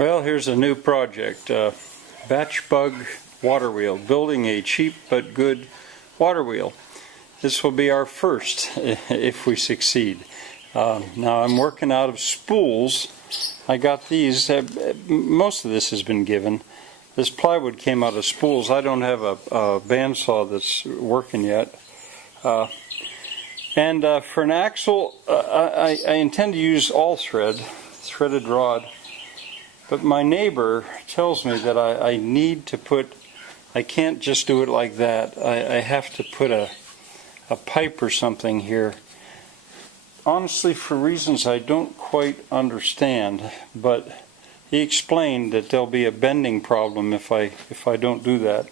Well, here's a new project, Bachbug water wheel, building a cheap but good water wheel. This will be our first if we succeed. Now I'm working out of spools. I got these, most of this has been given. This plywood came out of spools. I don't have a bandsaw that's working yet. For an axle, I intend to use all threaded rod. But my neighbor tells me that I need to put, I can't just do it like that. I have to put a pipe or something here. Honestly, for reasons I don't quite understand, but he explained that there'll be a bending problem if I don't do that.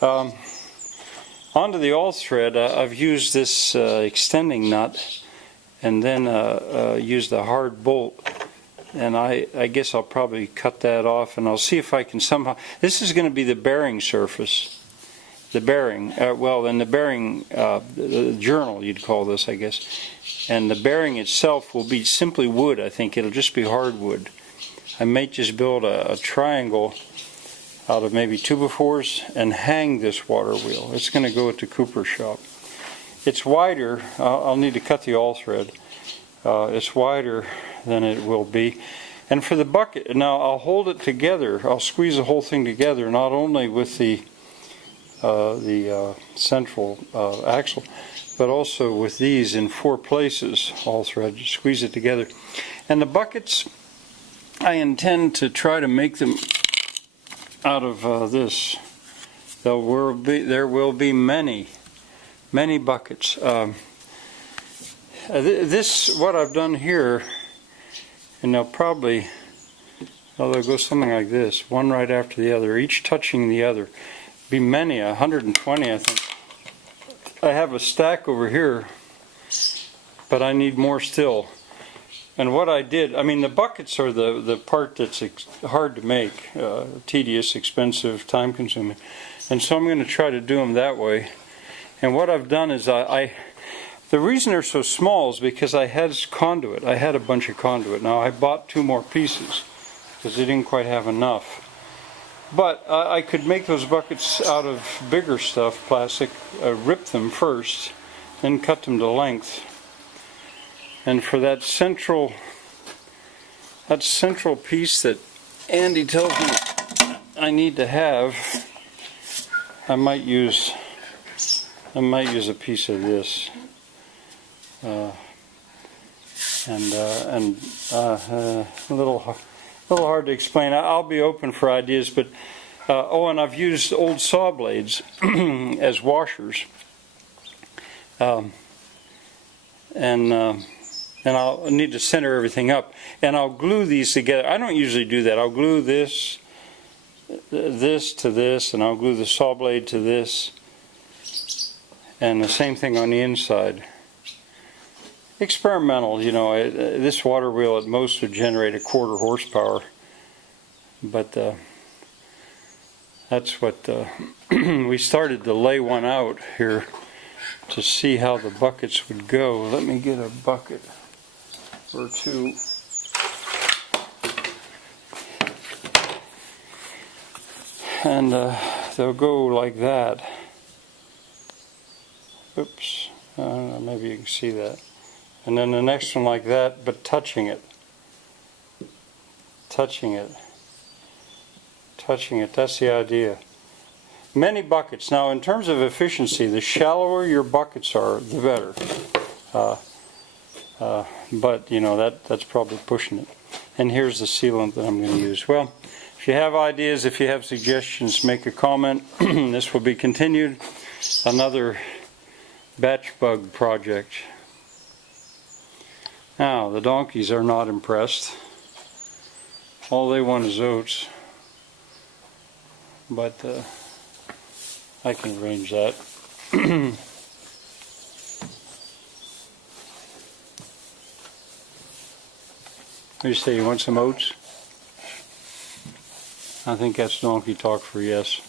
Onto the all thread, I've used this extending nut and then used a hard bolt. And I guess I'll probably cut that off, and I'll see if I can somehow. This is going to be the bearing surface, the bearing. Well, in the bearing, the journal you'd call this, I guess. And the bearing itself will be simply wood. I think it'll just be hardwood. I might just build a triangle out of maybe 2x4s and hang this water wheel. It's going to go at the Cooper shop. It's wider. I'll need to cut the all thread. It's wider than it will be. And for the bucket, now I'll hold it together. I'll squeeze the whole thing together, not only with the central axle, but also with these in 4 places, all thread. Squeeze it together. And the buckets, I intend to try to make them out of this. There will be many buckets. This, what I've done here, and they'll probably, they'll go something like this, one right after the other, each touching the other. Be many, 120 I think. I have a stack over here, but I need more still. And what I did, I mean the buckets are the part that's hard to make, tedious, expensive, time consuming. And so I'm going to try to do them that way. And what I've done is the reason they're so small is because I had conduit. I had a bunch of conduit. Now I bought 2 more pieces because they didn't quite have enough. But I could make those buckets out of bigger stuff, plastic, rip them first, then cut them to length. And for that central piece that Andy tells me I need to have, I might use a piece of this. A little hard to explain. I'll be open for ideas, but and I've used old saw blades as washers, and I'll need to center everything up, and I'll glue these together. I don't usually do that. I'll glue this to this, and I'll glue the saw blade to this, and the same thing on the inside. Experimental, you know. This water wheel at most would generate 1/4 horsepower, but that's what we started to lay one out here to see how the buckets would go. Let me get a bucket or 2. And they'll go like that. Oops, maybe you can see that. And then the next one like that, but touching it. Touching it. That's the idea. Many buckets. Now, in terms of efficiency, the shallower your buckets are, the better. But, you know, that's probably pushing it. And here's the sealant that I'm going to use. Well, if you have ideas, if you have suggestions, make a comment. This will be continued. Another Bachbug project. Now, the donkeys are not impressed. All they want is oats. But I can arrange that. What do you say, you want some oats? I think that's donkey talk for yes.